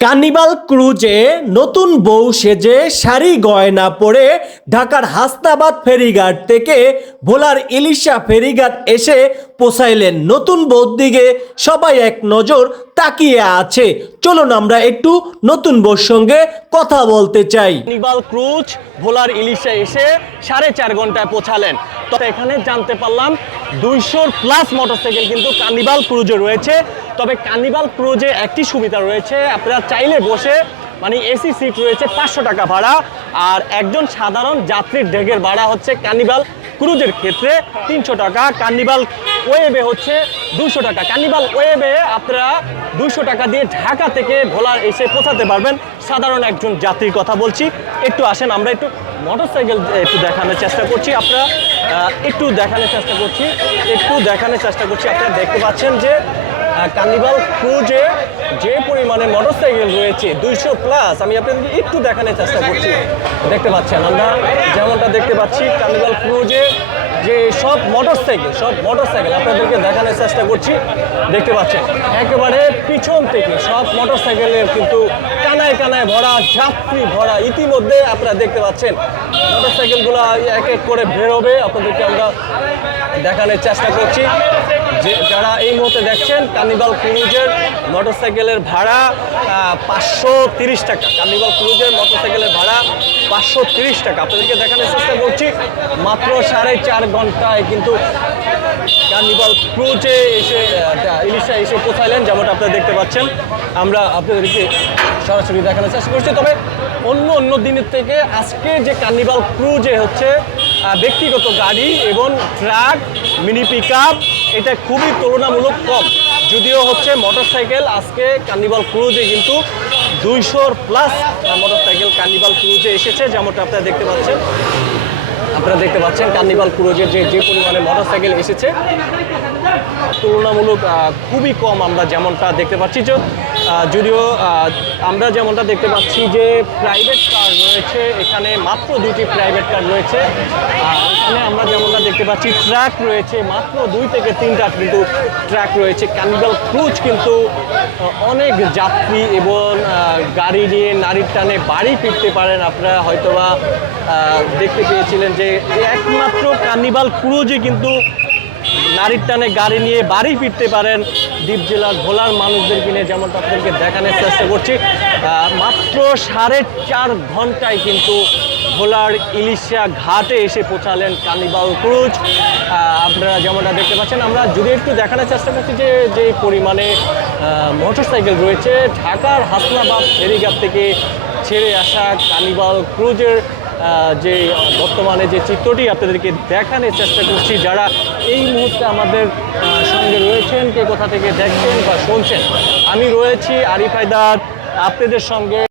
Carnival ক্রুজে নতুন বউ সেজে শাড়ি গয়না পরে ঢাকার হাস্তাবাদ ফেরিঘাট থেকে ভোলার ইলিশা ফেরিঘাট এসে পোষাইলেন নতুন বউর দিকে। সবাই এক নজর তাকিয়ে আছে। চলুন আমরা একটু নতুন বউর সঙ্গে কথা বলতে চাই। কার্নিভাল ক্রুজ, ভোলার ইলিশা এসে সাড়ে চার ঘন্টায় পৌঁছালেন। তো এখানে জানতে পারলাম দুইশোর প্লাস মোটরসাইকেল কিন্তু কার্নিভাল ক্রুজে রয়েছে। তবে কার্নিভাল ক্রুজে একটি সুবিধা রয়েছে, আপনারা চাইলে বসে মানে এসি সিট রয়েছে পাঁচশো টাকা ভাড়া, আর একজন সাধারণ যাত্রীর ডেগের ভাড়া হচ্ছে কার্নিভাল ক্রুজের ক্ষেত্রে তিনশো টাকা কার্নিভাল ওয়েবে হচ্ছে দুশো টাকা। কার্নিভাল ওয়েবে আপনারা দুশো টাকা দিয়ে ঢাকা থেকে ভোলার এসে পৌঁছাতে পারবেন। সাধারণ একজন যাত্রীর কথা বলছি। একটু আসেন, আমরা একটু মোটরসাইকেল একটু দেখানোর চেষ্টা করছি। আপনারা একটু দেখানোর চেষ্টা করছি, একটু দেখানোর চেষ্টা করছি। আপনারা দেখতে পাচ্ছেন যে কার্নিভাল ক্রুজে যে পরিমাণে মোটরসাইকেল রয়েছে, দুইশো প্লাস আমি আপনাদের একটু দেখানোর চেষ্টা করছি। দেখতে পাচ্ছেন আমরা, যেমনটা দেখতে পাচ্ছি কার্নিভাল ক্রুজে যে সব মোটরসাইকেল সব মোটরসাইকেল আপনাদেরকে দেখানোর চেষ্টা করছি। দেখতে পাচ্ছেন, একেবারে পিছন থেকে সব মোটরসাইকেলের কিন্তু কানায় কানায় ভরা, যাত্রী ভরা, ইতিমধ্যে আপনারা দেখতে পাচ্ছেন। মোটরসাইকেলগুলো এক এক করে বেরোবে, আপনাদেরকে আমরা দেখানোর চেষ্টা করছি। যে যারা এই মুহূর্তে দেখছেন কার্নিভাল ক্রুজের মোটরসাইকেলের ভাড়া পাঁচশো তিরিশ টাকা। কার্নিভাল ক্রুজের মোটরসাইকেলের ভাড়া, পাঁচশো তিরিশ টাকা। আপনাদেরকে দেখানোর চেষ্টা করছি, মাত্র সাড়ে চার ঘন্টায় কিন্তু কার্নিভাল ক্রুজে এসে ইলিশা এসে পৌঁছাইলেন, যেমনটা আপনারা দেখতে পাচ্ছেন। আমরা আপনাদেরকে সরাসরি দেখানোর চেষ্টা করছি। তবে অন্য অন্য দিনের থেকে আজকে যে কার্নিভাল ক্রুজে হচ্ছে ব্যক্তিগত গাড়ি এবং ট্রাক, মিনি পিক এটা খুবই তুলনামূলক কম। যদিও হচ্ছে মোটরসাইকেল, আজকে কার্নিভাল ক্রুজে কিন্তু দুইশোর প্লাস মোটরসাইকেল কার্নিভাল ক্রুজে এসেছে, যেমনটা আপনারা দেখতে পাচ্ছেন। আপনারা দেখতে পাচ্ছেন কার্নিভাল ক্রুজের যে যে পরিমাণে মোটরসাইকেল এসেছে। তুলনামূলক খুবই কম আমরা যেমনটা দেখতে পাচ্ছি। যে যদিও আমরা যেমনটা দেখতে পাচ্ছি যে প্রাইভেট কার রয়েছে, এখানে মাত্র দুটি প্রাইভেট কার রয়েছে আর এখানে আমরা যেমনটা দেখতে পাচ্ছি ট্র্যাক রয়েছে, মাত্র দুই থেকে তিনটা কিন্তু ট্র্যাক রয়েছে। কার্নিভাল ক্রুজ কিন্তু অনেক যাত্রী এবং গাড়ি নিয়ে নারীর টানে বাড়ি ফিরতে পারেন। আপনারা হয়তোবা দেখতে পেয়েছিলেন যে একমাত্র কার্নিভাল ক্রুজই কিন্তু নারীর টানে গাড়ি নিয়ে বাড়ি ফিরতে পারেন। দ্বীপ জেলার ভোলার মানুষদের কিনে যেমন আপনাদেরকে দেখানোর চেষ্টা করছি মাত্র সাড়ে চার ঘন্টায় কিন্তু ভোলার ইলিশা ঘাটে এসে পৌঁছালেন কার্নিভাল ক্রুজ। আপনারা যেমনটা দেখতে পাচ্ছেন, আমরা যদি একটু দেখানোর চেষ্টা করছি যে যে পরিমাণে মোটরসাইকেল রয়েছে। ঢাকার হাসনাবাদ ফেরিঘাট থেকে ছেড়ে আসা কার্নিভাল ক্রুজের যে, বর্তমানে যে চিত্রটি আপনাদেরকে দেখানোর চেষ্টা করছি। যারা এই মুহূর্তে আমাদের সঙ্গে রয়েছেন, কে কোথা থেকে দেখছেন বা শুনছেন, আমি রয়েছি আরিফ হায়দার, আপনাদের সঙ্গে